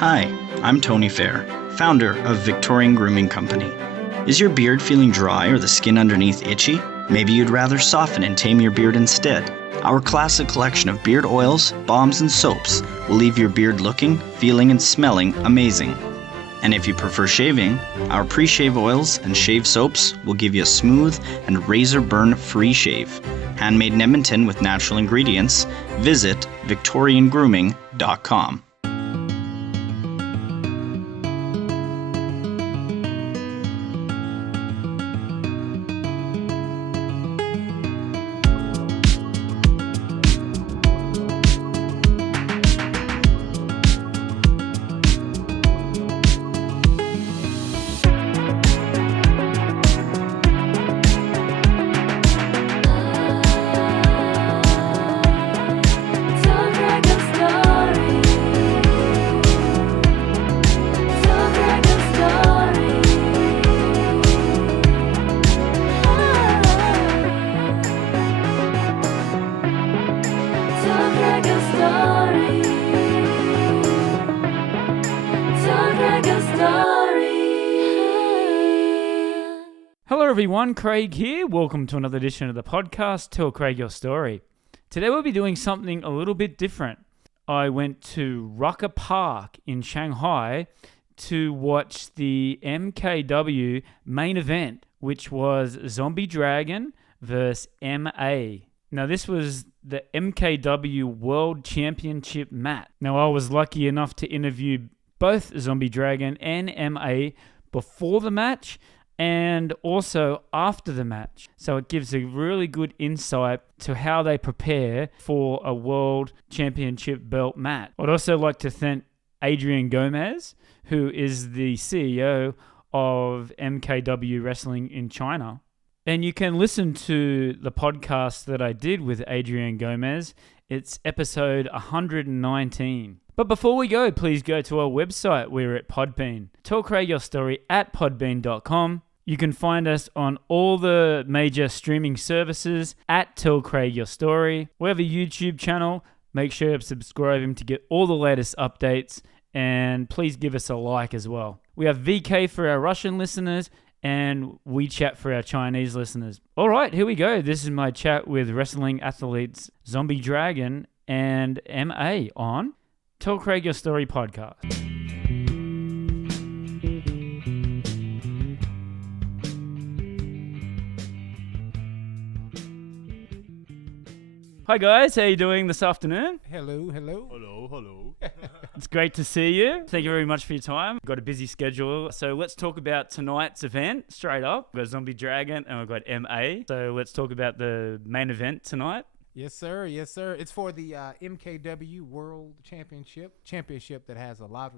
Hi, I'm Tony Fair, founder of Victorian Grooming Company. Is your beard feeling dry or the skin underneath itchy? Maybe you'd rather soften and tame your beard instead. Our classic collection of beard oils, balms, and soaps will leave your beard looking, feeling, and smelling amazing. And if you prefer shaving, our pre-shave oils and shave soaps will give you a smooth and razor burn-free shave. Handmade in Edmonton with natural ingredients. Visit victoriangrooming.com. Hello everyone, Craig here. Welcome to another edition of the podcast, Tell Craig Your Story. Today we'll be doing something a little bit different. I went to Rucker Park in Shanghai to watch the MKW main event, which was Zombie Dragon vs. M.A. Now this was the MKW World Championship match. Now I was lucky enough to interview both Zombie Dragon and M.A. before the match, and also after the match. So it gives a really good insight to how they prepare for a World Championship belt match. I'd also like to thank Adrian Gomez, who is the CEO of MKW Wrestling in China. And you can listen to the podcast that I did with Adrian Gomez. It's episode 119. But before we go, please go to our website. We're at Podbean. Tell Craig Your Story at podbean.com. You can find us on all the major streaming services at Tell Craig Your Story. We have a YouTube channel. Make sure to subscribe to get all the latest updates. And please give us a like as well. We have VK for our Russian listeners and WeChat for our Chinese listeners. All right, here we go. This is my chat with wrestling athletes Zombie Dragon and M.A. on Tell Craig Your Story podcast. Hi guys, how you doing this afternoon? Hello. Hello. It's great to see you. Thank you very much for your time. We've got a busy schedule. So let's talk about tonight's event straight up. We've got Zombie Dragon and we've got M.A. So let's talk about the main event tonight. Yes, sir. It's for the MKW World Championship that has a lot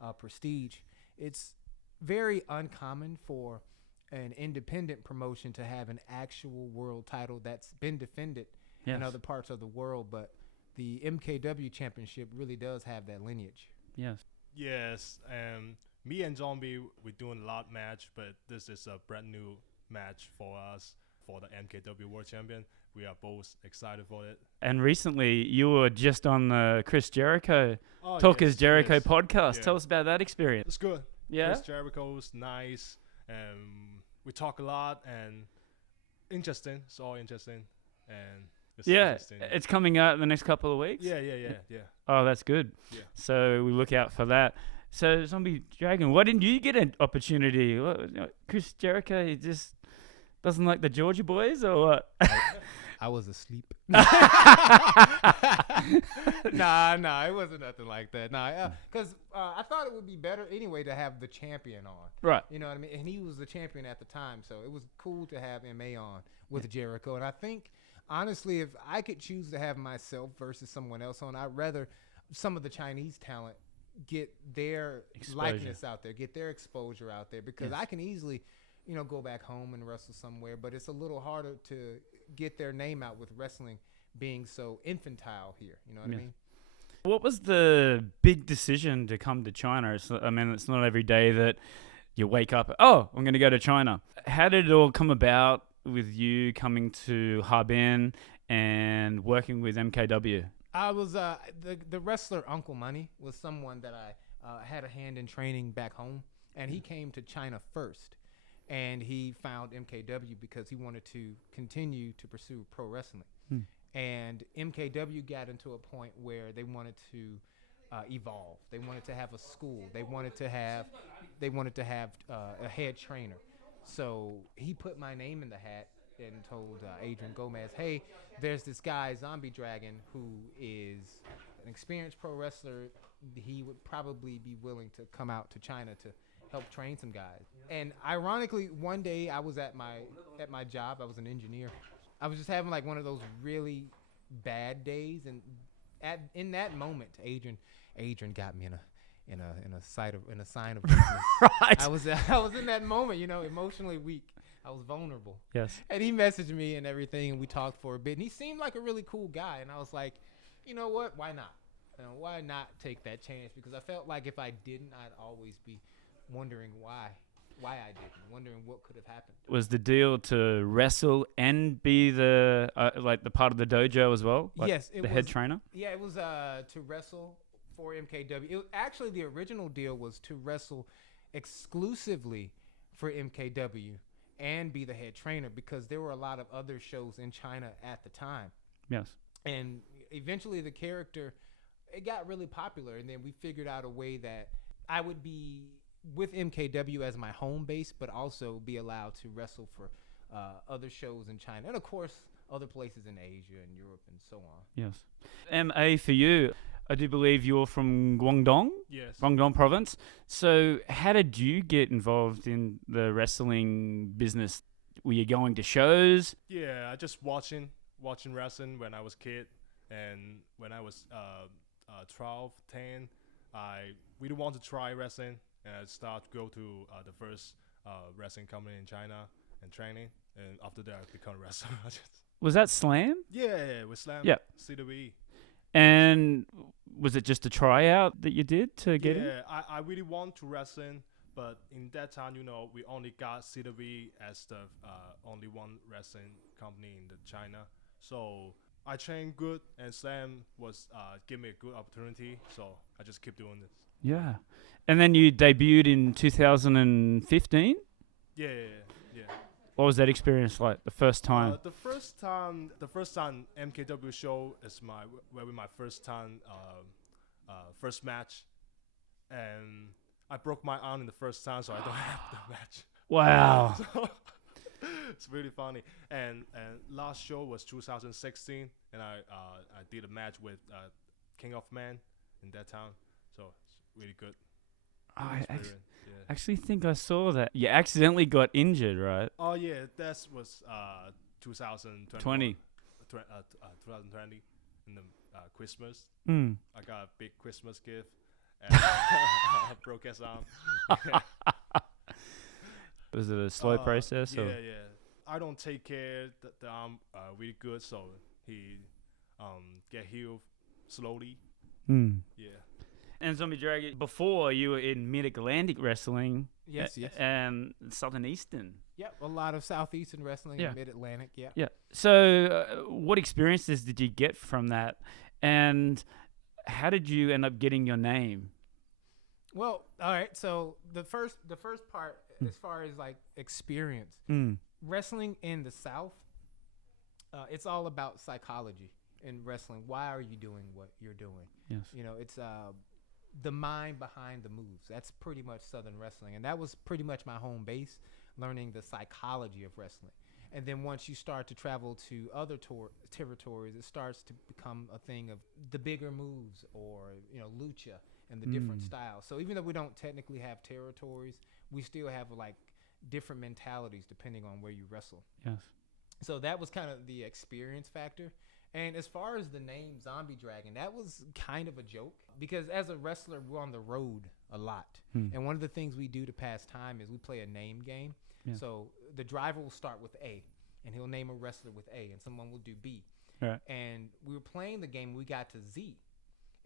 of prestige. It's very uncommon for an independent promotion to have an actual world title that's been defended in other parts of the world, but the MKW Championship really does have that lineage. Yes. Me and Zombie, we're doing a lot match, but this is a brand new match for us for the MKW World Champion. We are both excited for it. And recently, you were just on the Chris Jericho, Jericho podcast. Yeah. Tell us about that experience. It's good. Yeah? Chris Jericho's nice. We talk a lot and interesting. It's all interesting. And it's interesting. It's coming out in the next couple of weeks? Yeah. Oh, that's good. Yeah. So we look out for that. So Zombie Dragon, why didn't you get an opportunity? Chris Jericho just doesn't like the Georgia boys or what? I was asleep. Nah, it wasn't nothing like that. Because I thought it would be better anyway to have the champion on. Right. You know what I mean? And he was the champion at the time, so it was cool to have M.A. on with Jericho. And I think, honestly, if I could choose to have myself versus someone else on, I'd rather some of the Chinese talent get their likeness out there, get their exposure out there, because I can easily, go back home and wrestle somewhere, but it's a little harder to get their name out with wrestling being so infantile here. You know what I mean? What was the big decision to come to China? It's not every day that you wake up, I'm going to go to China. How did it all come about with you coming to Harbin and working with MKW? I was the wrestler Uncle Money was someone that I had a hand in training back home, and he came to China first, and he found MKW because he wanted to continue to pursue pro wrestling. And MKW got into a point where they wanted to evolve. They wanted to have a school. They wanted to have a head trainer. So he put my name in the hat and told Adrian Gomez, hey, there's this guy, Zombie Dragon, who is an experienced pro wrestler. He would probably be willing to come out to China to help train some guys. And ironically, one day I was at my job. I was an engineer. I was just having like one of those really bad days, and in that moment, Adrian got me in a sign of weakness. Right. I was in that moment, emotionally weak. I was vulnerable. Yes. And he messaged me and everything, and we talked for a bit. And he seemed like a really cool guy, and I was like, you know what? Why not? Why not take that chance? Because I felt like if I didn't, I'd always be wondering why I didn't, wondering what could have happened. Was the deal to wrestle and be the the part of the dojo as well? Like yes, it the was, head trainer. Yeah, it was to wrestle for MKW. Actually, the original deal was to wrestle exclusively for MKW and be the head trainer, because there were a lot of other shows in China at the time. Yes. And eventually the character, it got really popular, and then we figured out a way that I would be with MKW as my home base, but also be allowed to wrestle for other shows in China, and of course other places in Asia and Europe and so on. Yes. M.A. for you, I do believe you're from Guangdong? Yes. Guangdong province. So how did you get involved in the wrestling business? Were you going to shows? Yeah, I just watching wrestling when I was kid, and when I was 12, 10, I really want to try wrestling, and I start to go to the first wrestling company in China and training, and after that I become a wrestler. Was that Slam? Yeah, with Slam. Yep. CWE. And was it just a tryout that you did to get in? Yeah, I really want to wrestling, but in that time, we only got CWE as the only one wrestling company in the China. So I trained good, and Slam was give me a good opportunity. So I just keep doing this. Yeah. And then you debuted in 2015? Yeah. What was that experience like, the first time? The first time MKW show is my first time, first match, and I broke my arm in the first time, so I don't have the match. Wow. So it's really funny. And last show was 2016, and I did a match with King of Man in that town, so it's really good. I actually think I saw that. You accidentally got injured, right? Oh yeah, that was 2020. 2020 in the Christmas. I got a big Christmas gift, and broke his arm. Was it a slow process? Yeah, or? yeah. I don't take care the arm really good, so he get healed slowly. Yeah. And Zombie Dragon, before you were in Mid-Atlantic Wrestling. Yes. And Southern Eastern. Yep, a lot of Southeastern wrestling, Yeah. Mid-Atlantic, yeah. Yeah. So what experiences did you get from that? And how did you end up getting your name? Well, all right, so the first part, as far as like experience, wrestling in the South, it's all about psychology in wrestling. Why are you doing what you're doing? Yes. It's the mind behind the moves. That's pretty much Southern wrestling, and that was pretty much my home base, learning the psychology of wrestling. And then once you start to travel to other territories, it starts to become a thing of the bigger moves, or lucha and the different styles. So even though we don't technically have territories, we still have like different mentalities depending on where you wrestle. Yes. So that was kind of the experience factor. And as far as the name Zombie Dragon, that was kind of a joke, because as a wrestler, we're on the road a lot. And one of the things we do to pass time is we play a name game. Yeah. So the driver will start with A, and he'll name a wrestler with A, and someone will do B. Right. And we were playing the game, we got to Z.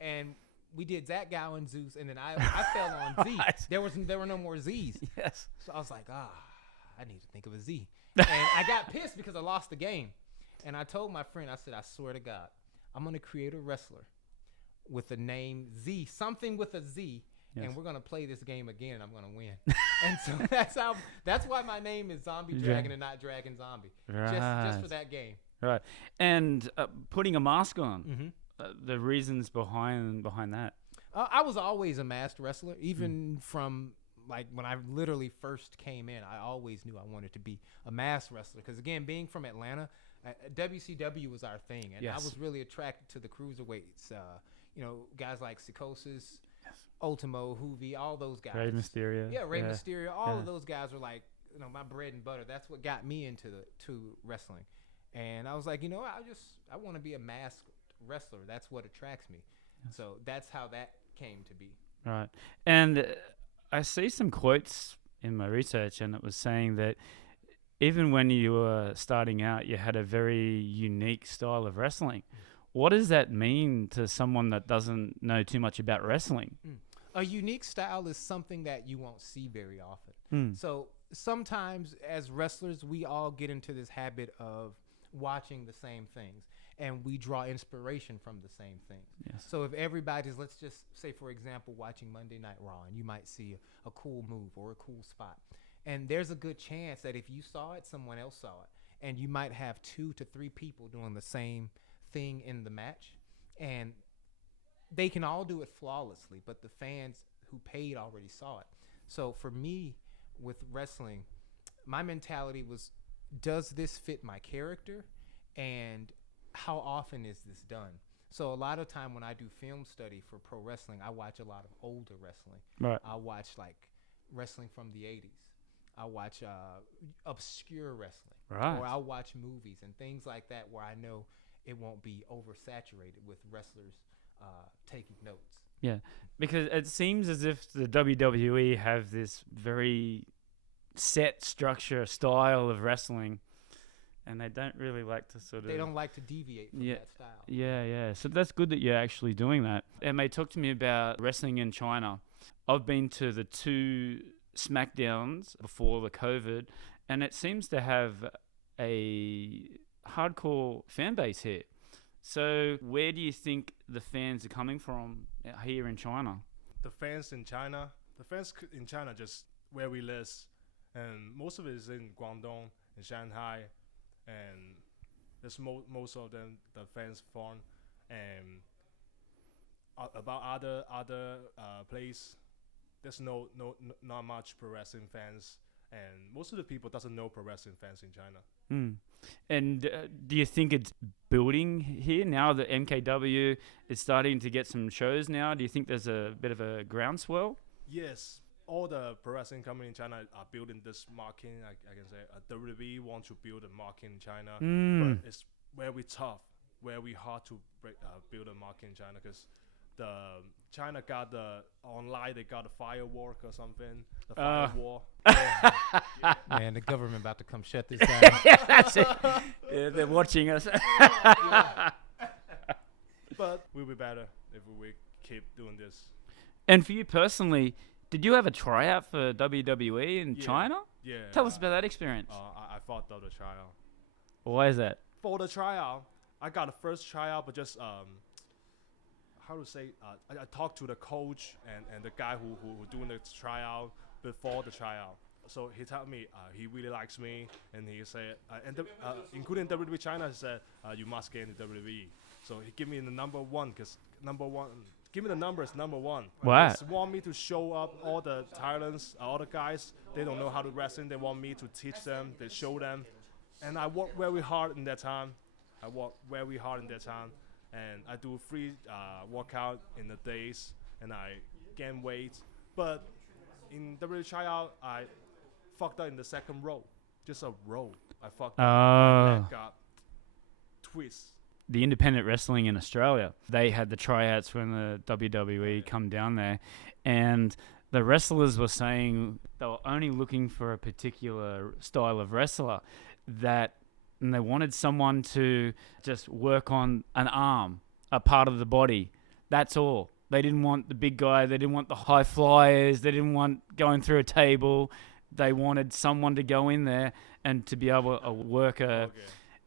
And we did Zach Gow and Zeus, and then I fell on Z. There were no more Z's. Yes. So I was like, I need to think of a Z. And I got pissed because I lost the game. And I told my friend, I said, I swear to God, I'm going to create a wrestler with the name Z, something with a Z, Yes. and we're gonna play this game again, and I'm gonna win. And so that's why my name is Zombie Yeah. Dragon and not Dragon Zombie. Just Right. for that game. Right. And putting a mask on, Mm-hmm. the reasons behind that. I was always a masked wrestler, even from like when I literally first came in. I always knew I wanted to be a masked wrestler because, again, being from Atlanta, WCW was our thing, and I Yes. was really attracted to the cruiserweights. Guys like Psychosis, Ultimo, Hoovy, all those guys. Rey Mysterio. Yeah, Rey Mysterio. All Yeah. of those guys were like, my bread and butter. That's what got me into wrestling, and I was like, I want to be a masked wrestler. That's what attracts me. So that's how that came to be. Right. And I see some quotes in my research, and it was saying that even when you were starting out, you had a very unique style of wrestling. What does that mean to someone that doesn't know too much about wrestling? A unique style is something that you won't see very often. So sometimes as wrestlers, we all get into this habit of watching the same things, and we draw inspiration from the same things. Yes. So if everybody's, let's just say, for example, watching Monday Night Raw, and you might see a cool move or a cool spot, and there's a good chance that if you saw it, someone else saw it, and you might have 2 to 3 people doing the same thing in the match, and they can all do it flawlessly, but the fans who paid already saw it. So for me, with wrestling, my mentality was, does this fit my character, and how often is this done? So a lot of time when I do film study for pro wrestling, I watch a lot of older wrestling. Right. I watch like wrestling from the 80s. I watch obscure wrestling. Right. Or I'll watch movies and things like that where I know it won't be oversaturated with wrestlers taking notes. Yeah. Because it seems as if the WWE have this very set structure style of wrestling, and they don't really like to sort of... They don't like to deviate from that style. Yeah. So that's good that you're actually doing that. M.A, talk to me about wrestling in China. I've been to the 2 SmackDowns before the COVID, and it seems to have a hardcore fan base here. So where do you think the fans are coming from here in China? The fans in China just where we live, and most of it is in Guangdong and Shanghai, and there's most of them the fans from, and about other place, there's not much pro wrestling fans, and most of the people doesn't know pro wrestling fans in China. And do you think it's building here now that MKW is starting to get some shows now? Do you think there's a bit of a groundswell? Yes, all the pro wrestling company in China are building this market. I can say WWE wants to build a market in China, but it's very tough, very hard to build a market in China because the China got online, they got a firework or something, the firewall. Man, the government about to come shut this down. That's it. Yeah, they're watching us. But we'll be better if we keep doing this. And for you personally, did you have a tryout for WWE in China? Yeah. Tell us about that experience. I fought out the tryout. Why is that? For the tryout, I got the first tryout, but just how to say? I talked to the coach and the guy who doing the tryout before the tryout. So he told me he really likes me, and he said, including WWE China, he said you must get into WWE. So he gave me the number 1 because number 1. Give me the numbers, number 1. Wow. They just want me to show up all the talents, all the guys. They don't know how to wrestle. They want me to teach them, they show them. And I work very hard in that time. And I do free workout in the days, and I gain weight. But in WWE tryout, I fucked up in the second row. Just a row. I fucked up. My leg got twist. The independent wrestling in Australia, they had the tryouts when the WWE come down there, and the wrestlers were saying they were only looking for a particular style of wrestler, and they wanted someone to just work on an arm, a part of the body. That's all. They didn't want the big guy. They didn't want the high flyers. They didn't want going through a table. They wanted someone to go in there and to be able to work a... Okay.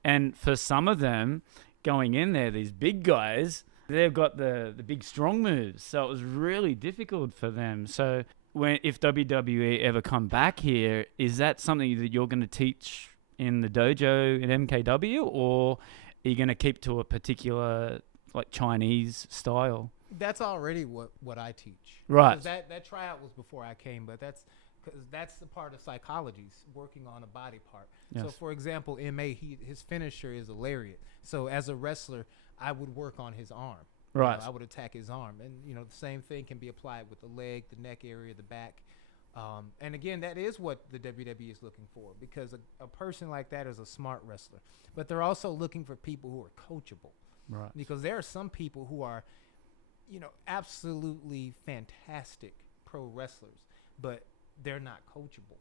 And for some of them, going in there, these big guys, They've got the big strong moves, so it was really difficult for them. So if WWE ever come back here, is that something that you're going to teach in the dojo in MKW, or are you going to keep to a particular like Chinese style? That's already what I teach. Right. 'Cause that tryout was before I came, but that's because that's the part of psychology, working on a body part. So, Yes. for example, M.A. His finisher is a lariat. So, as a wrestler, I would work on his arm. Right. I would attack his arm, and the same thing can be applied with the leg, the neck area, the back. And again, that is what the WWE is looking for, because a person like that is a smart wrestler. But they're also looking for people who are coachable, Right. because there are some people who are, absolutely fantastic pro wrestlers, but they're not coachable,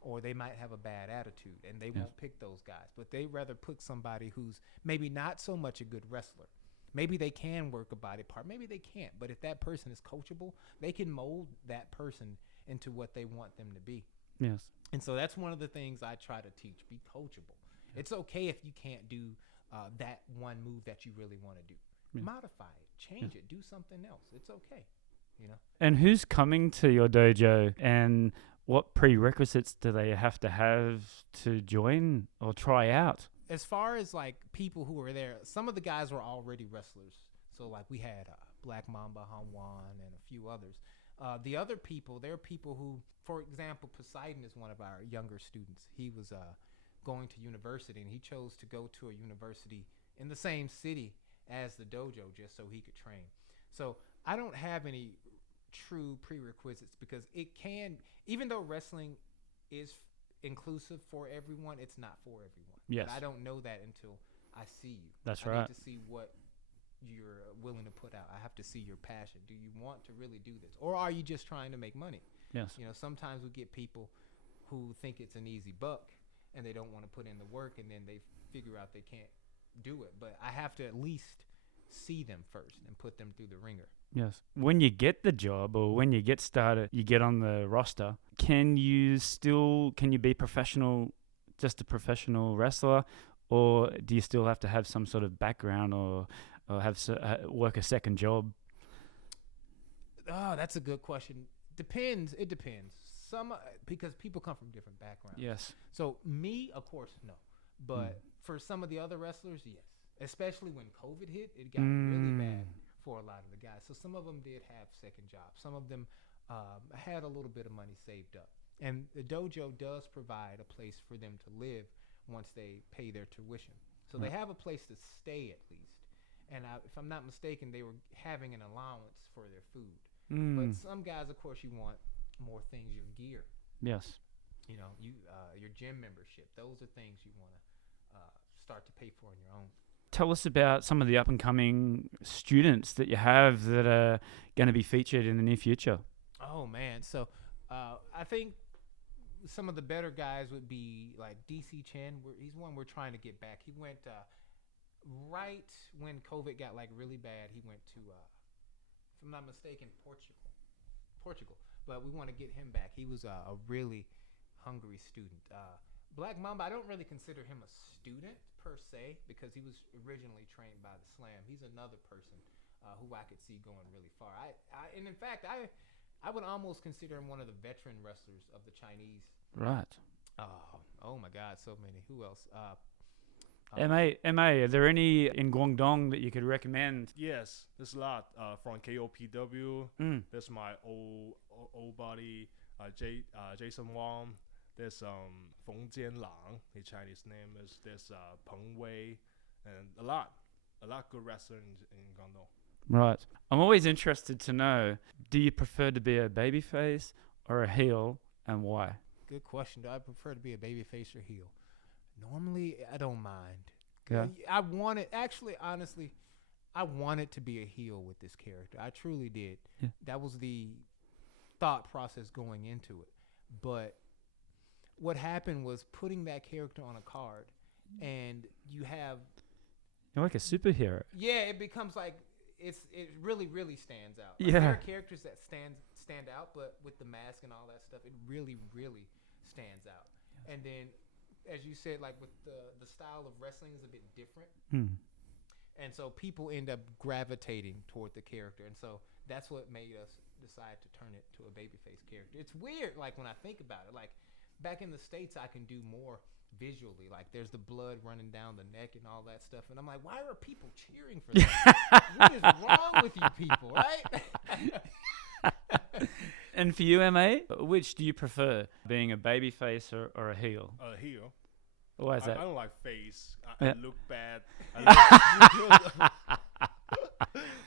or they might have a bad attitude, and they won't pick those guys. But they rather pick somebody who's maybe not so much a good wrestler. Maybe they can work a body part, maybe they can't. But if that person is coachable, they can mold that person into what they want them to be. Yes. And so that's one of the things I try to teach: be coachable. It's okay if you can't do that one move that you really want to do. Modify it, change it, do something else. It's okay, And who's coming to your dojo, and what prerequisites do they have to join or try out? As far as like people who were there, some of the guys were already wrestlers. So like we had Black Mamba, Han and a few others. The other people, there are people who, for example, Poseidon is one of our younger students. He was going to university, and he chose to go to a university in the same city as the dojo just so he could train. So I don't have any true prerequisites, because it can, even though wrestling is inclusive for everyone, it's not for everyone. Yes. But I don't know that until I see you. That's I right. need to see what you're willing to put out. I have to see your passion. Do you want to really do this, or are you just trying to make money? Yes. Sometimes we get people who think it's an easy buck, and they don't want to put in the work, and then they figure out they can't do it. But I have to at least see them first and put them through the ringer. Yes. When you get the job, or when you get started, you get on the roster, can you be professional, just a professional wrestler, or do you still have to have some sort of background, or work a second job? Oh, that's a good question. Depends. It depends. Because people come from different backgrounds. Yes. So me, of course, no. But for some of the other wrestlers, yes. Especially when COVID hit, it got really bad for a lot of the guys. So some of them did have second jobs. Some of them had a little bit of money saved up. And the dojo does provide a place for them to live once they pay their tuition. So they have a place to stay at least. And if I'm not mistaken, they were having an allowance for their food. But some guys, of course, you want more things, your gear. Yes. Your gym membership. Those are things you want to start to pay for on your own. Tell us about some of the up-and-coming students that you have that are going to be featured in the near future. Oh, man. So I think some of the better guys would be like DC Chen. He's one we're trying to get back. He went right when COVID got like really bad. He went to, if I'm not mistaken, Portugal. But we want to get him back. He was a really hungry student. Black Mamba, I don't really consider him a student per se, because he was originally trained by the Slam. He's another person who I could see going really far. And in fact, I would almost consider him one of the veteran wrestlers of the Chinese. Right. Oh my God, so many. Who else? M.A., are there any in Guangdong that you could recommend? Yes, there's a lot from KOPW. There's my old buddy, Jason Wang. There's Feng Jianlang, his Chinese name is. There's Peng Wei, and a lot good wrestlers in Guangdong. Right. I'm always interested to know, do you prefer to be a babyface or a heel, and why? Good question. Do I prefer to be a babyface or heel? Normally, I don't mind. Yeah. I wanted, actually, honestly, I wanted to be a heel with this character. I truly did. Yeah. That was the thought process going into it. But what happened was putting that character on a card, and you have... You're like a superhero. Yeah, it becomes like, it really, really stands out. Yeah. There are characters that stand out, but with the mask and all that stuff, it really, really stands out. And then, as you said, like with the style of wrestling is a bit different. And so people end up gravitating toward the character. And so that's what made us decide to turn it to a babyface character. It's weird, like, when I think about it. Like, back in the States, I can do more visually. Like, there's the blood running down the neck and all that stuff. And I'm like, why are people cheering for that? What is wrong with you people, right? And for you, M.A., which do you prefer, being a babyface or a heel? Heel. Why is that? I don't like face. Yeah. I look bad.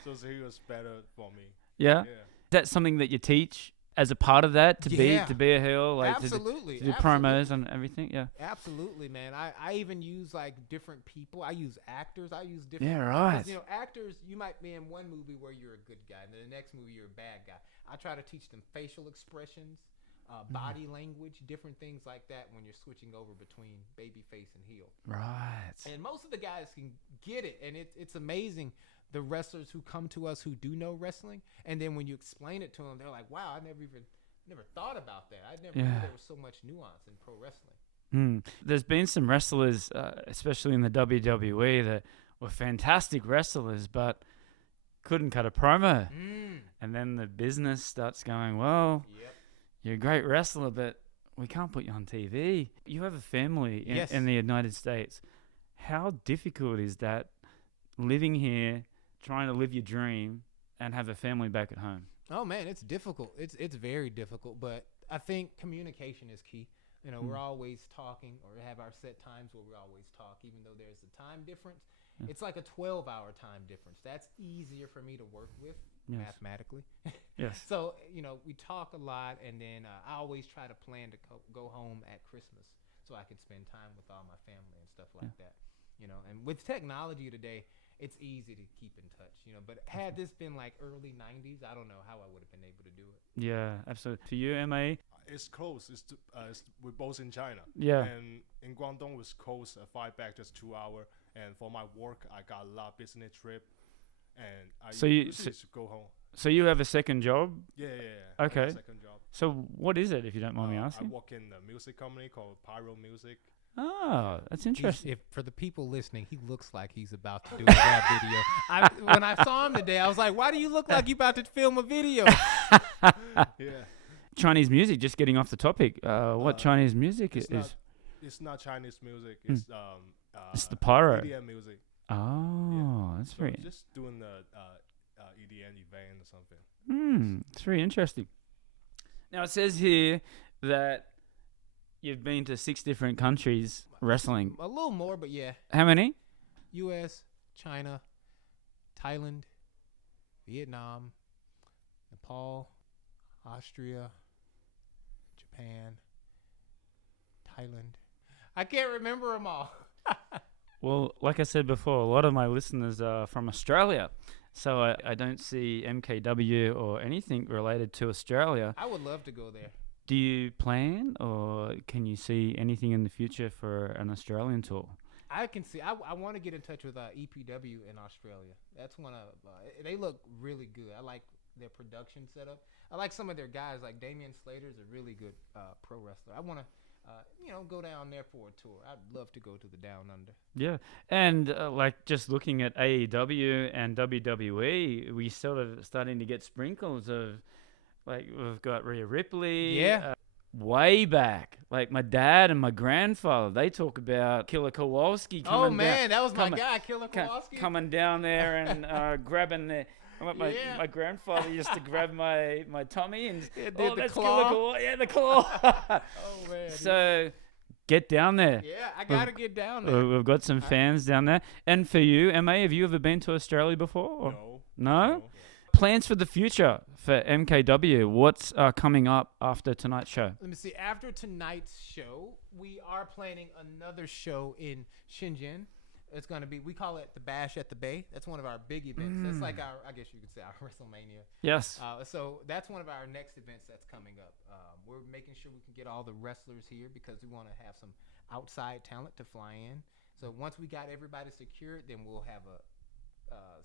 So the heel is better for me. Yeah? Yeah. Is that something that you teach as a part of that, to be a heel, like Absolutely. to do promos and everything? Yeah. Absolutely, man. I even use like different people. I use actors. I use different. Yeah, right. 'cause, you know, actors. You might be in one movie where you're a good guy, and then the next movie you're a bad guy. I try to teach them facial expressions, body language, different things like that when you're switching over between babyface and heel. Right. And most of the guys can get it, and it's amazing. The wrestlers who come to us who do know wrestling, and then when you explain it to them, they're like, "Wow, I never thought about that. I never knew there was so much nuance in pro wrestling." There's been some wrestlers, especially in the WWE, that were fantastic wrestlers, but couldn't cut a promo. And then the business starts going, well, you're a great wrestler, but we can't put you on TV. You have a family in the United States. How difficult is that, living here, trying to live your dream, and have a family back at home? Oh man, it's difficult. It's very difficult, but I think communication is key. You know, we're always talking, or have our set times where we always talk, even though there's a time difference. It's like a 12-hour time difference. That's easier for me to work with mathematically. Yes. So, you know, we talk a lot, and then I always try to plan to go home at Christmas so I can spend time with all my family and stuff like that. You know, and with technology today, it's easy to keep in touch, you know. But had this been like early 90s, I don't know how I would have been able to do it. Yeah, absolutely. For you, M.A.? It's close. We're both in China. Yeah. And in Guangdong, it's close. I fly back just 2 hours. And for my work, I got a lot of business trip. And I usually go home. So you have a second job? Yeah. Okay. I have a second job. So what is it, if you don't mind me asking? I work in a music company called Pyro Music. Oh, that's interesting. If for the people listening, he looks like he's about to do a rap video. When I saw him today, I was like, "Why do you look like you about to film a video?" Yeah. Chinese music. Just getting off the topic. What Chinese music is? It's not Chinese music. It's It's the pyro. EDM music. Oh, that's very. Just doing the EDM event or something. It's very interesting. Now it says here that you've been to 6 different countries wrestling. A little more, but yeah. How many? U.S., China, Thailand, Vietnam, Nepal, Austria, Japan, Thailand. I can't remember them all. Well, like I said before, a lot of my listeners are from Australia. So I don't see MKW or anything related to Australia. I would love to go there. Do you plan, or can you see anything in the future for an Australian tour? I can see. I want to get in touch with EPW in Australia. That's one of they look really good. I like their production setup. I like some of their guys. Like Damian Slater's a really good pro wrestler. I want to go down there for a tour. I'd love to go to the Down Under. Yeah, and like just looking at AEW and WWE, we sort of starting to get sprinkles of. Like, we've got Rhea Ripley. Yeah. Way back. Like, my dad and my grandfather, they talk about Killer Kowalski coming Oh, man, that was my guy, Killer co- Kowalski. coming down there and grabbing the... My grandfather used to grab my Tommy and... the claw. Killer Kowalski. Yeah, the claw. Oh, man. So, get down there. Yeah, I got to get down there. We've got some fans down there. And for you, M.A., have you ever been to Australia before? Or? No? Plans for the future for MKW? What's coming up after tonight's show? Let me see. After tonight's show, we are planning another show in Shenzhen. It's going to be, we call it the Bash at the Bay. That's one of our big events. That's like our, I guess you could say, our WrestleMania. Yes. So that's one of our next events that's coming up. We're making sure we can get all the wrestlers here because we want to have some outside talent to fly in. So once we got everybody secured, then we'll have a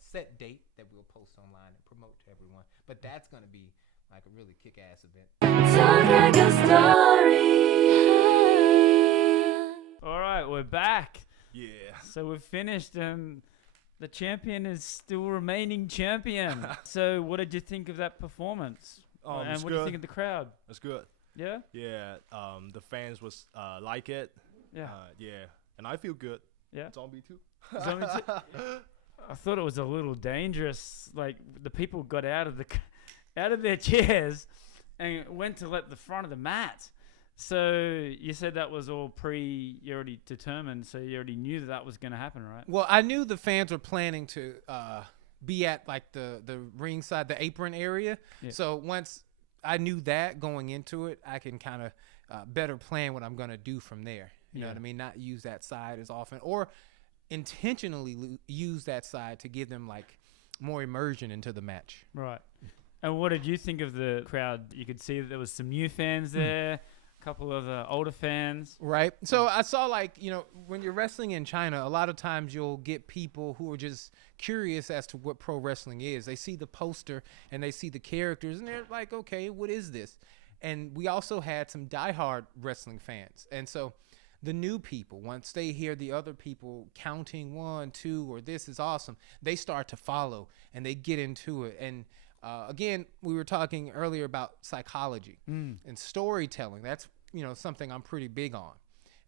set date that we'll post online and promote to everyone. But that's going to be like a really kick-ass event. All right, we're back. Yeah. So we've finished, and The champion is still remaining champion. So what did you think of that performance? And what do you think of the crowd? It's good. Yeah? Yeah. The fans was like it. Yeah. Yeah. And I feel good. Yeah. Zombie too. I thought it was a little dangerous. Like the people got out of their chairs and went to let the front of the mat. So you said that was all you already determined, so you already knew that was going to happen, right? Well, I knew the fans were planning to be at like the ringside, the apron area. Yeah. So once I knew that going into it, I can kind of better plan what I'm going to do from there. You know what I mean? Not use that side as often, or intentionally use that side to give them like more immersion into the match. Right. And what did you think of the crowd? You could see that there was some new fans there, a couple of older fans. Right. So I saw like, when you're wrestling in China, a lot of times you'll get people who are just curious as to what pro wrestling is. They see the poster and they see the characters and they're like, okay, what is this? And we also had some diehard wrestling fans. And so the new people, once they hear the other people counting 1, 2, or this is awesome, they start to follow and they get into it. And again, we were talking earlier about psychology and storytelling. That's, something I'm pretty big on.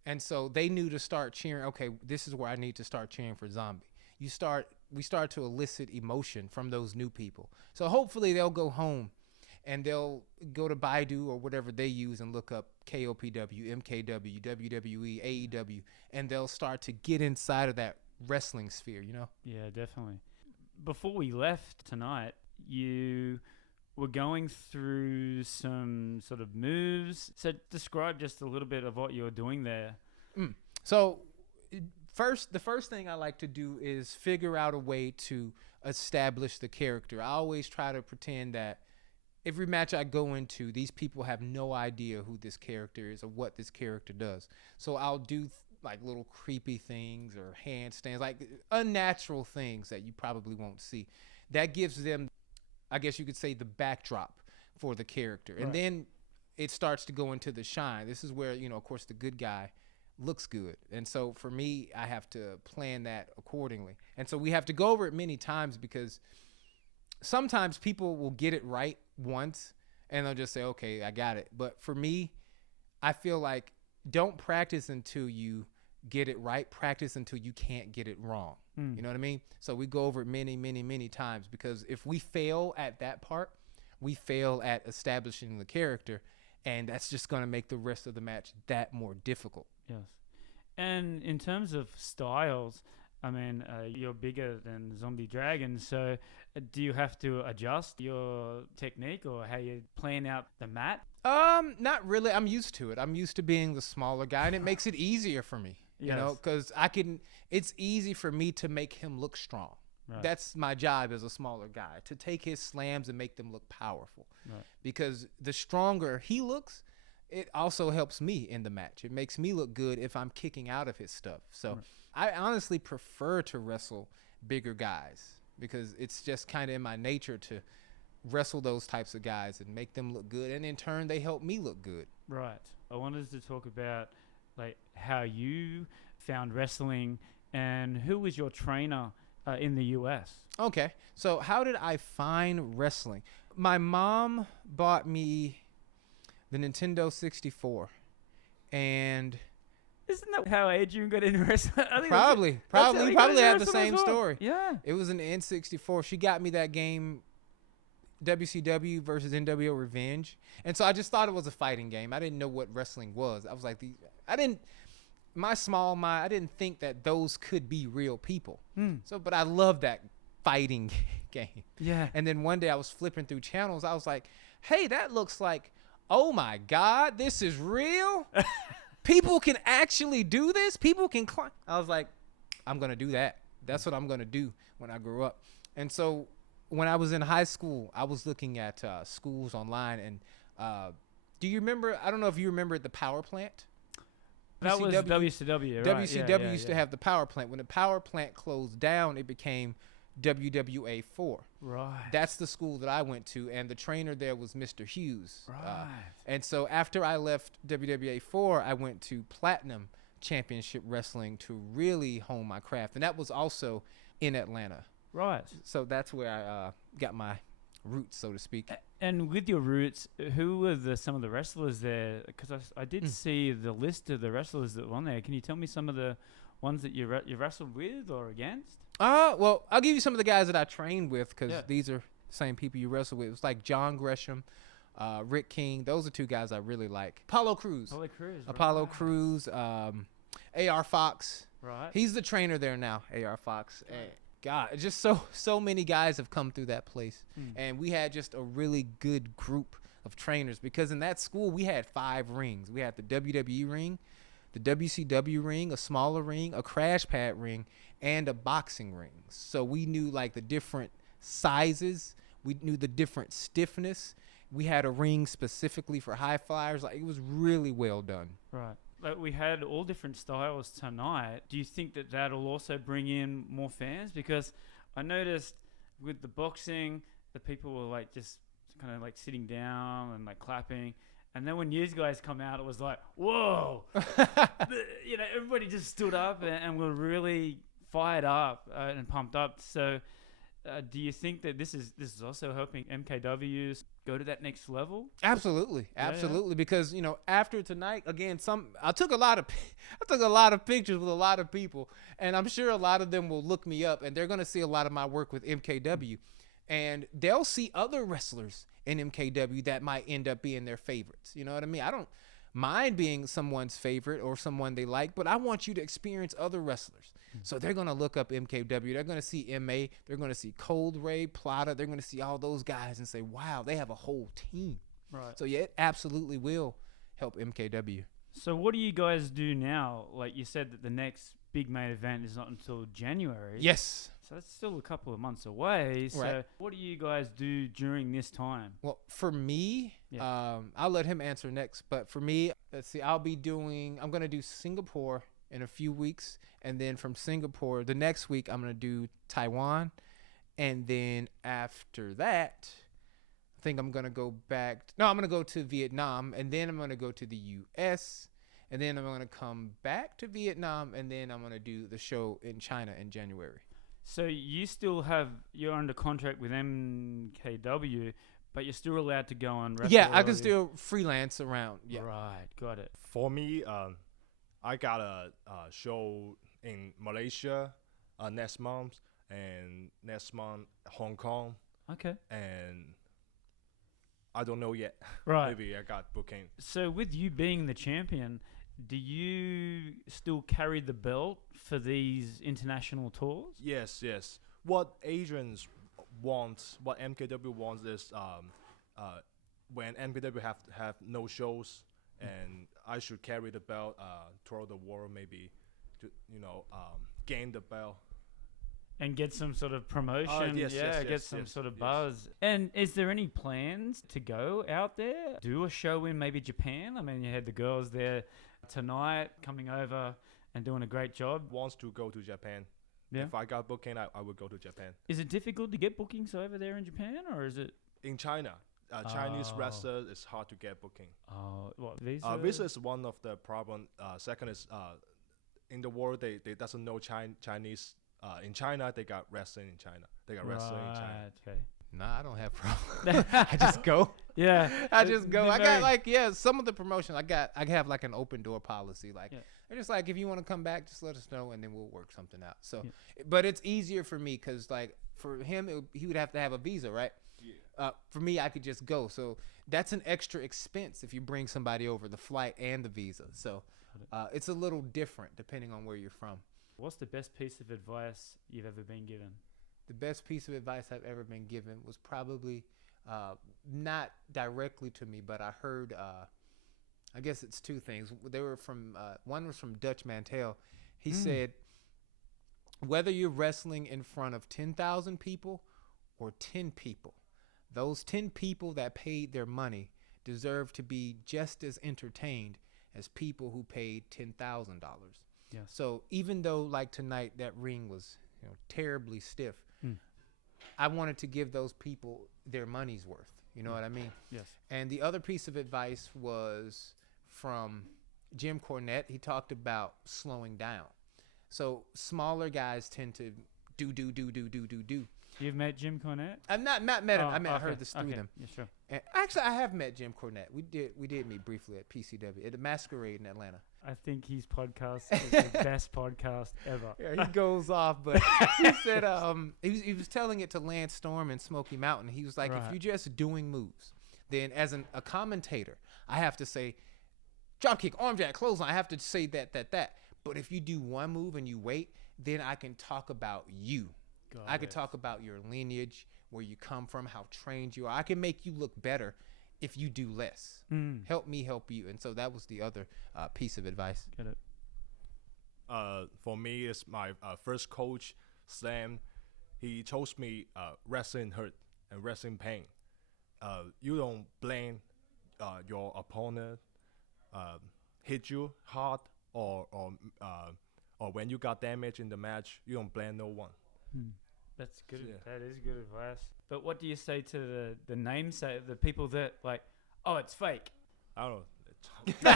And so they knew to start cheering. Okay, this is where I need to start cheering for Zombie. We start to elicit emotion from those new people. So hopefully they'll go home and they'll go to Baidu or whatever they use and look up KOPW, MKW, WWE, AEW, and they'll start to get inside of that wrestling sphere, Yeah, definitely. Before we left tonight, you were going through some sort of moves. So describe just a little bit of what you were doing there. So the first thing I like to do is figure out a way to establish the character. I always try to pretend that every match I go into, these people have no idea who this character is or what this character does. So I'll do like little creepy things or handstands, like unnatural things that you probably won't see. That gives them, I guess you could say, the backdrop for the character. And then it starts to go into the shine. This is where, of course, the good guy looks good. And so for me, I have to plan that accordingly. And so we have to go over it many times because sometimes people will get it right once and they'll just say, okay, I got it. But for me, I feel like don't practice until you get it right. Practice until you can't get it wrong. You know what I mean? So we go over it many, many, many times because if we fail at that part, we fail at establishing the character, and that's just going to make the rest of the match that more difficult. Yes. And in terms of styles, I mean, you're bigger than Zombie Dragon, so do you have to adjust your technique or how you plan out the mat? Not really. I'm used to it. I'm used to being the smaller guy, and it makes it easier for me, because it's easy for me to make him look strong. Right. That's my job as a smaller guy, to take his slams and make them look powerful. Right. Because the stronger he looks, it also helps me in the match. It makes me look good if I'm kicking out of his stuff. So I honestly prefer to wrestle bigger guys because it's just kind of in my nature to wrestle those types of guys and make them look good. And in turn, they help me look good. Right. I wanted to talk about like how you found wrestling and who was your trainer in the US. Okay. So how did I find wrestling? My mom bought me the Nintendo 64, and isn't that how Adrian got into wrestling? Probably have the same story. Yeah, it was an N64. She got me that game, WCW versus NWO Revenge, and so I just thought it was a fighting game. I didn't know what wrestling was. I was like, my small mind, I didn't think that those could be real people. So, but I love that fighting game. Yeah. And then one day I was flipping through channels. I was like, hey, that looks like, oh my God, this is real? People can actually do this? People can climb. I was like, I'm going to do that. That's what I'm going to do when I grow up. And so when I was in high school, I was looking at schools online. And do you remember, I don't know if you remember the power plant? That was WCW, right? WCW used to have the power plant. When the power plant closed down, it became WWA4. Right. That's the school that I went to, and the trainer there was Mr. Hughes. Right. And so after I left WWA4, I went to Platinum Championship Wrestling to really hone my craft. And that was also in Atlanta. Right. So that's where I got my roots, so to speak. And with your roots, who were some of the wrestlers there? Because I did see the list of the wrestlers that were on there. Can you tell me some of the ones that you wrestled with or against? Well, I'll give you some of the guys that I trained with, because these are the same people you wrestle with. It was like John Gresham, Rick King. Those are two guys I really like. Apollo Crews. A.R. Fox. Right. He's the trainer there now, A.R. Fox. And God, just so many guys have come through that place. And we had just a really good group of trainers, because in that school we had 5 rings. We had the WWE ring, the WCW ring, a smaller ring, a crash pad ring, and a boxing ring. So we knew like the different sizes. We knew the different stiffness. We had a ring specifically for high flyers. Like, it was really well done. Right. Like, we had all different styles tonight. Do you think that that'll also bring in more fans? Because I noticed with the boxing, the people were like just kind of like sitting down and like clapping. And then when you guys come out, it was like, whoa. Everybody just stood up and were really fired up and pumped up. So do you think that this is also helping MKWs go to that next level? Absolutely. Because after tonight, again, I took a lot of pictures with a lot of people, and I'm sure a lot of them will look me up, and they're gonna see a lot of my work with MKW, and they'll see other wrestlers in MKW that might end up being their favorites. You know what I mean? I don't mind being someone's favorite or someone they like, but I want you to experience other wrestlers. So they're going to look up MKW. They're going to see M.A. They're going to see Cold Ray, Plata. They're going to see all those guys and say, wow, they have a whole team. Right. So, yeah, it absolutely will help MKW. So what do you guys do now? Like you said that the next big main event is not until January. Yes. So that's still a couple of months away. So right. What do you guys do during this time? Well, for me, I'll let him answer next. But for me, let's see, I'm going to do Singapore in a few weeks. And then from Singapore, the next week, I'm going to do Taiwan. And then after that, I think I'm going to go I'm going to go to Vietnam. And then I'm going to go to the U.S. And then I'm going to come back to Vietnam. And then I'm going to do the show in China in January. So you're under contract with MKW, but you're still allowed to go on wrestle. Yeah, I can still freelance around. Yeah. Right, got it. For me, I got a show in Malaysia next month, and next month Hong Kong. Okay. And I don't know yet. Right. Maybe I got booking. So with you being the champion, do you still carry the belt for these international tours? Yes. What Asians want, what MKW wants is when MKW have no shows, and I should carry the belt throughout the world, maybe to gain the belt and get some sort of promotion. Get some sort of buzz. And is there any plans to go out there, do a show in maybe Japan? I mean, you had the girls there tonight coming over and doing a great job. Wants to go to Japan. Yeah. If I got booking, I would go to Japan. Is it difficult to get bookings over there in Japan, or is it in China? Chinese wrestlers, it's hard to get booking. What, visa? Visa is one of the problem. Second is in the world they doesn't know Chinese. In China, they got wrestling in China. They got wrestling in China. Okay. Nah, I don't have problems. I just go. Yeah. I just go. I got some of the promotion. I have like an open door policy. Like they're just like, if you want to come back, just let us know and then we'll work something out. So, but it's easier for me because like for him, he would have to have a visa, right? Yeah. For me, I could just go. So that's an extra expense if you bring somebody over, the flight and the visa. So it's a little different depending on where you're from. What's the best piece of advice you've ever been given? The best piece of advice I've ever been given was probably not directly to me, but I heard, I guess it's two things. They were from, one was from Dutch Mantel. He said, whether you're wrestling in front of 10,000 people or 10 people, those 10 people that paid their money deserve to be just as entertained as people who paid $10,000. Yeah. So even though like tonight that ring was terribly stiff, I wanted to give those people their money's worth. You know what I mean? Yes. And the other piece of advice was from Jim Cornette. He talked about slowing down. So smaller guys tend to do. You've met Jim Cornette? I've not met him. Oh, I okay. heard this through Okay. them. Yeah, sure. And actually, I have met Jim Cornette. We did meet briefly at PCW at the Masquerade in Atlanta. I think his podcast is the best podcast ever. Yeah, he goes off, but he said he was telling it to Lance Storm and Smoky Mountain. He was like, Right. if you're just doing moves, then as a commentator, I have to say drop kick, arm jack, clothesline. I have to say that. But if you do one move and you wait, then I can talk about you. I could talk about your lineage, where you come from, how trained you are. I can make you look better if you do less. Help me help you. And so that was the other piece of advice. Get it. For me, it's my first coach, Sam. He told me wrestling hurt and wrestling pain. You don't blame your opponent hit you hard or when you got damage in the match. You don't blame no one. That's good. Yeah. That is good advice. But what do you say to the namesake, the people that like, oh, it's fake? I don't know.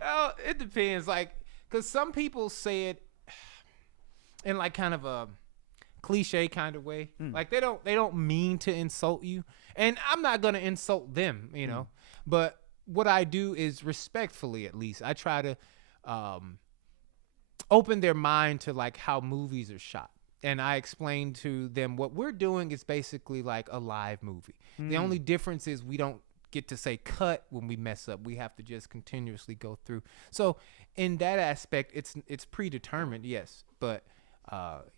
Well, it depends. Like, because some people say it in like kind of a cliche kind of way. Like they don't mean to insult you, and I'm not gonna insult them, you know. But what I do is respectfully, at least, I try to open their mind to like how movies are shot. And I explain to them what we're doing is basically like a live movie. The only difference is we don't get to say cut when we mess up. We have to just continuously go through. So in that aspect, it's predetermined, yes, but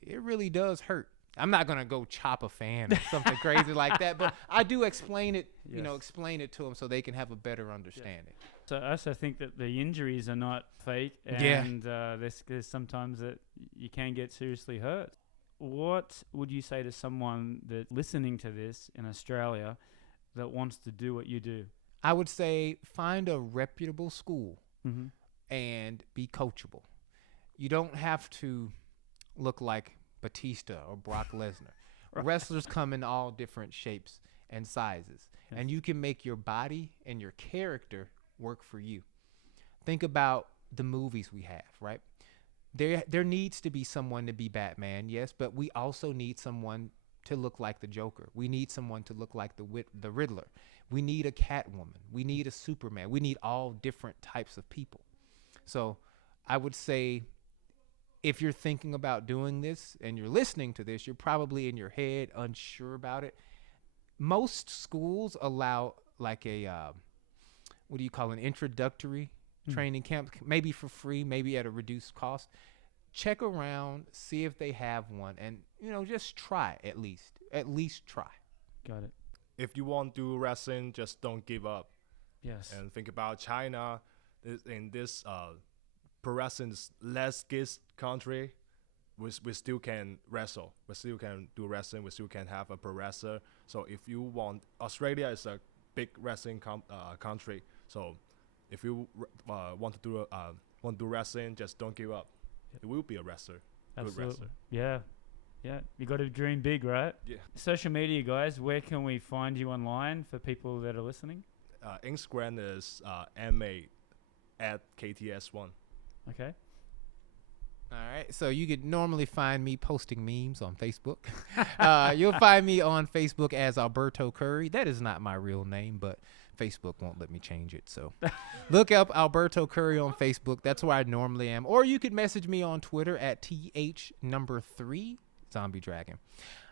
it really does hurt. I'm not gonna go chop a fan or something crazy like that, but I do explain it, explain it to them so they can have a better understanding. So I also think that the injuries are not fake, and there's sometimes that you can get seriously hurt. What would you say to someone that listening to this in Australia that wants to do what you do? I would say find a reputable school and be coachable. You don't have to look like Batista or Brock Lesnar. Wrestlers come in all different shapes and sizes, and you can make your body and your character work for you. Think about the movies we have, right? There needs to be someone to be Batman, yes, but we also need someone to look like the Joker. We need someone to look like the Riddler. We need a Catwoman. We need a Superman. We need all different types of people. So I would say if you're thinking about doing this and you're listening to this, you're probably in your head unsure about it. Most schools allow like a, an introductory training camp, maybe for free, maybe at a reduced cost. Check around, see if they have one, and just try at least try. Got it. If you want to do wrestling, just don't give up. Yes. And think about China. In this pro wrestling less kids country, we still can wrestle. We still can do wrestling. We still can have a pro wrestler. So if you want, Australia is a big wrestling country. So if you want to do wrestling, just don't give up. You will be a wrestler. Absolutely. Good wrestler. Yeah. You got to dream big, right? Yeah. Social media, guys. Where can we find you online for people that are listening? Instagram is M.A. at KTS1. Okay. All right. So you could normally find me posting memes on Facebook. You'll find me on Facebook as Alberto Curry. That is not my real name, but Facebook won't let me change it. So look up Alberto Curry on Facebook. That's where I normally am. Or you could message me on Twitter at TH3 Zombie Dragon.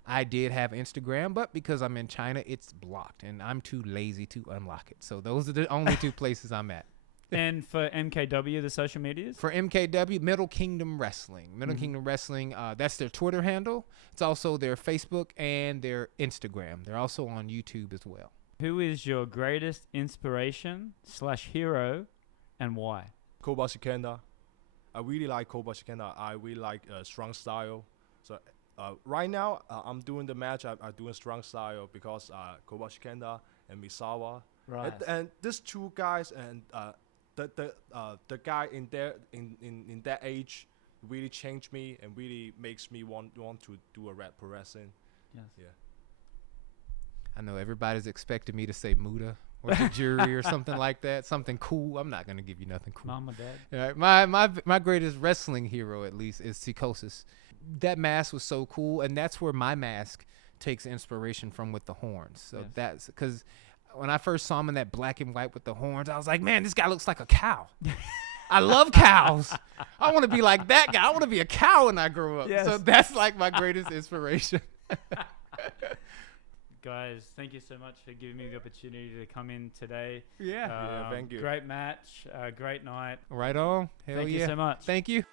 I did have Instagram, but because I'm in China, it's blocked, and I'm too lazy to unlock it. So those are the only two places I'm at. And for MKW, the social medias? For MKW, Middle Kingdom Wrestling. Middle Kingdom Wrestling, that's their Twitter handle. It's also their Facebook and their Instagram. They're also on YouTube as well. Who is your greatest inspiration / hero, and why? Kobashi Kenda. I really like Kobashi Kenda. I really like strong style. So right now, I'm doing the match. I'm doing strong style because Kobashi Kenda and Misawa. Right. And these two guys and the guy in that age really changed me and really makes me want to do a pro wrestling. Yes. Yeah. I know everybody's expecting me to say Muda or the jury or something like that, something cool. I'm not gonna give you nothing cool. Mom or dad? All right, my greatest wrestling hero, at least, is Psychosis. that mask was so cool, and that's where my mask takes inspiration from, with the horns. So that's because when I first saw him in that black and white with the horns, I was like, man, this guy looks like a cow. I love cows. I want to be like that guy. I want to be a cow when I grow up. Yes. So that's like my greatest inspiration. Guys, thank you so much for giving me the opportunity to come in today. Yeah. Thank you. Great match, great night. Right on. Hell Thank yeah. you so much. Thank you.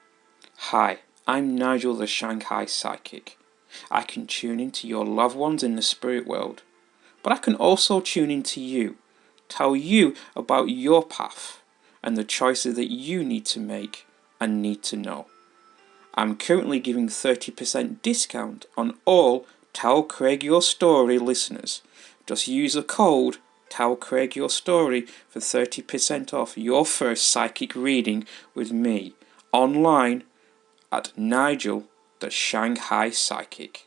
Hi, I'm Nigel the Shanghai Psychic. I can tune into your loved ones in the spirit world, but I can also tune into you, tell you about your path and the choices that you need to make and need to know. I'm currently giving 30% discount on all Tell Craig Your Story listeners. Just use the code Tell Craig Your Story for 30% off your first psychic reading with me online at Nigel the Shanghai Psychic.